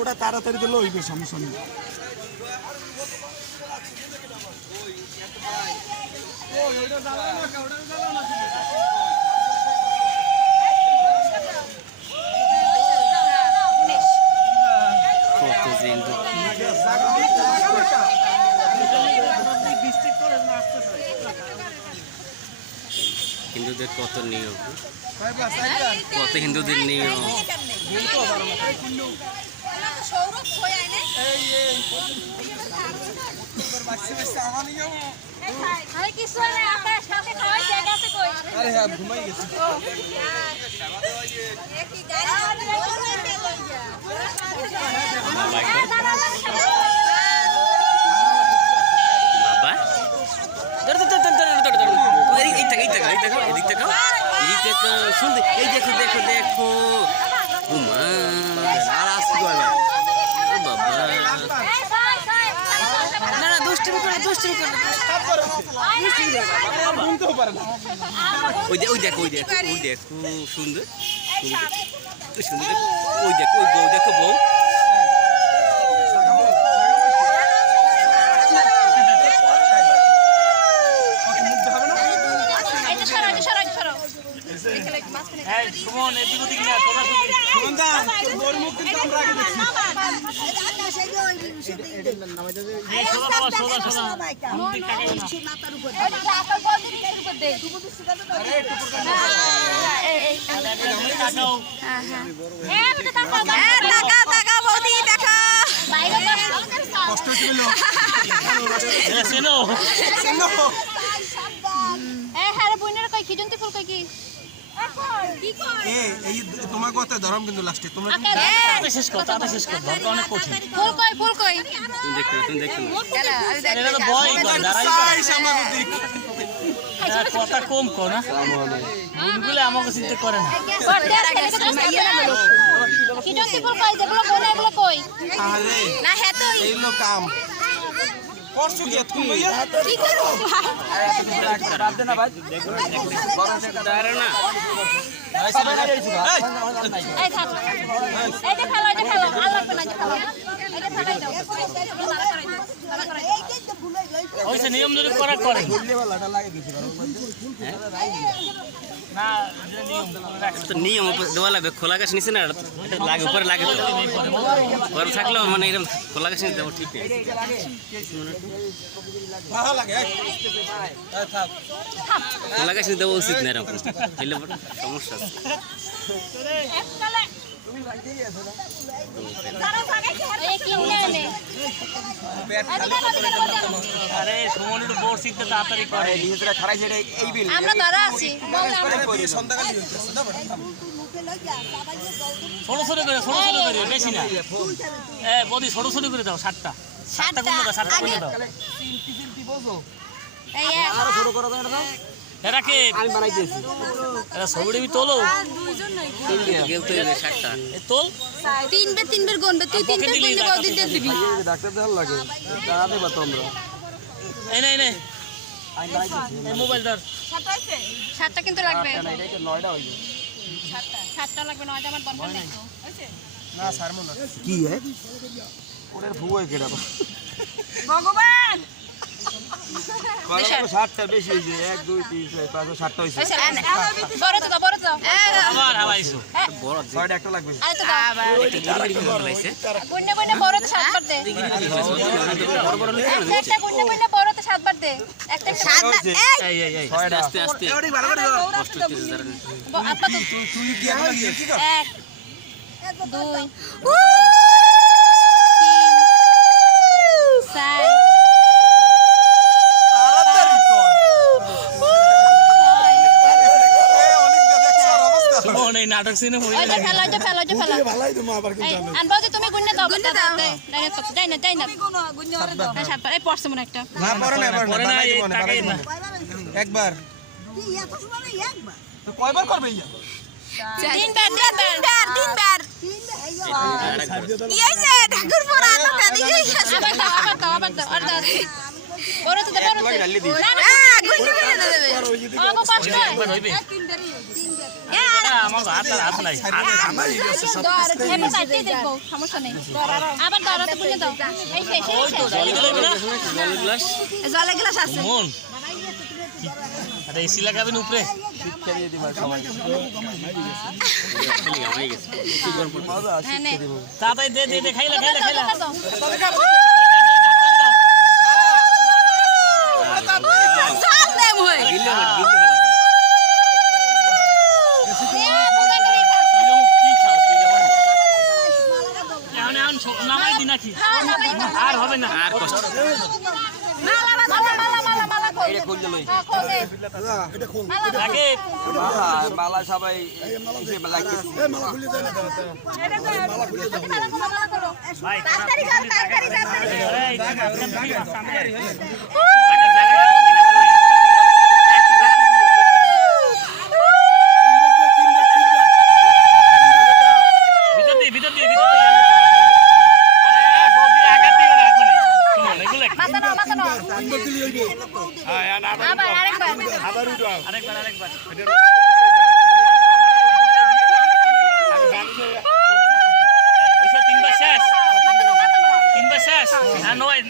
ওটা তাড়াতাড়ি দিলে হইবে, সমস্যা নেই। হিন্দুদের কত নিয়ম, কত হিন্দুদের নিয়ম। বাবা শুনতে, এই দেখো দেখো দেখো, উমা আর আসতে পারবে বাবা। না না, দুষ্টুমি করে দুষ্টুমি করে, ওই দেখো ওই দেখো ওই দেখো ওই দেখো, সুন্দর সুন্দর, ওই দেখো ওই বউ, দেখো বউ। তোমার কথা ধরম কিন্তু লাস্টে তোমরা শেষ কথা শেষ কথা অনেক কঠিন। ফুল কই তুমি দেখো তুমি দেখো এটা তো বয় করে দাঁড়াই কথা কম কো না, ভুলগুলো আমাকে চিন্তা করে না। কি জন্তি ফুল কই, যেগুলো বলে এগুলো কই? আরে না হে তো এইগুলো কাম করছো কি তুমি কি করব রাত দে না ভাই, দাঁড়া না, এই থাক এই যে খেলো, এই যে খেলো, আর লাগবে না, যে খেলো এই যে ফেলাই দাও, ভালো করে দাও, ভালো করে দাও। ওইসে নিয়ম যদি করা করে না, যে নিয়ম তো নিয়ম দেওয়া লাগবে। খোলা গাছ নিচে না, এটা লাগে উপরে লাগে, তো ঘরে থাকলেও মানে এরকম খোলা গাছ নিচে দেবো, ঠিক আছে ভালো লাগে। খোলা গাছ নিতে দেওয়া উচিত না, এরকম খেলে সমস্যা আছে। আরে সুমন একটু বোর শিখতে তাড়াতাড়ি করে, আমরা ধরা আছি ছোট ছোট করে ছোট ছোট করে, বেশি না। বদি ছোট ছোট করে দাও, 7টা 7টা গুণ দাও, 7টা গুণ দাও। এরা কে আমি বানাই দিয়েছি, এরা ছবিটা আমি তোলো গেলতে হবে 7টা তোল, তিনবার গুনবে, তুই তিনবার গুনলে বদিন দিয়ে দিবি। ডাক্তার দেওয়ার লাগে দাঁড়াতে পারতো আমরা। এই না এই না এই মোবাইল ধর, 7টা কিন্তু লাগবে, 9টা হইছে 7টা লাগবে, 9টা আমার দরকার নেই তো। না ছাড়মু না। কি হয় ওরের ভুয়া কেডা ভগবান কলার 60টা বেশি হইছে, 1 2 3 4 5 7টা হইছে। বড় তো দাও, বড় তো দাও। আবার হাওয়াইছো বড় 6টা একটা লাগবে। আরে তো দাও, ফেলাইছে, গুননে গুননে বড় তো 7 বার দে, বড় বড় লিখে একটা গুননে গুননে বড় তো 7 বার দে, একটা 7 বার। এই এই এই আস্তে আস্তে ওরে ভালো করে দাও। কষ্ট হচ্ছে যারা আপা তো তুই কি আর কি কর 1 2 3 4 তাড়াতাড়ি কর। অনেক দেখছ আর অবস্থা। সুমন এই নাটক সিনে হইল ওই যে ফেলো, ওই যে ফেলো, ওই যে ফেলো। ভালোই তো আবার এই আনবো যে তুমি গুননে দাও, গুননে দাও, ডাইরেক্ট তো যাই না, যাই না, গুননে ওরে দাও। হ্যাঁ 7 বার, এই পড়ছে মনে একটা। না পরে না পরে না, এই টাকাই না। একবার তো কয়বার করবে ইয়া? তিনবার কি হইছে ঠাকুর পড়া তো কাদিকে আবার দাও, আবার দাও, আবার দাও, আর দাও। বড় তো দে, বড় তো দে। না না গুননে গুননে দেবে। ও কষ্ট হয়। একবার হইবে এ আমার হাত আর হাত নাই এবার তাইতেই দেখবো সমস্যা নেই আবার দরাতে পুনে দাও এই শেষ ওই তো জলে দিলে না জলের গ্লাস জলের গ্লাস আছে মন আরে এসি লাগাবেন উপরে শিক্ষা দিয়ে দিবা সবাই হয়ে গেছে মজা হ্যাঁ নে তাড়াতাড়ি দে দে দে খাইলা খাইলা খাইলা সাল নেম হই গিল্লে কি খাও তুই যেমন এখন নামাই দি নাকি আর হবে না আর কষ্ট মালা কই এটা কোন লই আগে মালা সবাই হিসেবে লাগতেছে ভাই তাড়াতাড়ি কর তাড়াতাড়ি এই সামনে ভিতর দিয়ে আরে বৌদি আঘাত দিও না এখন শুনুন এগুলো মাথা নাও আবার আরেকবার আরেকবার ওইসব তিনবার শেষ না নয়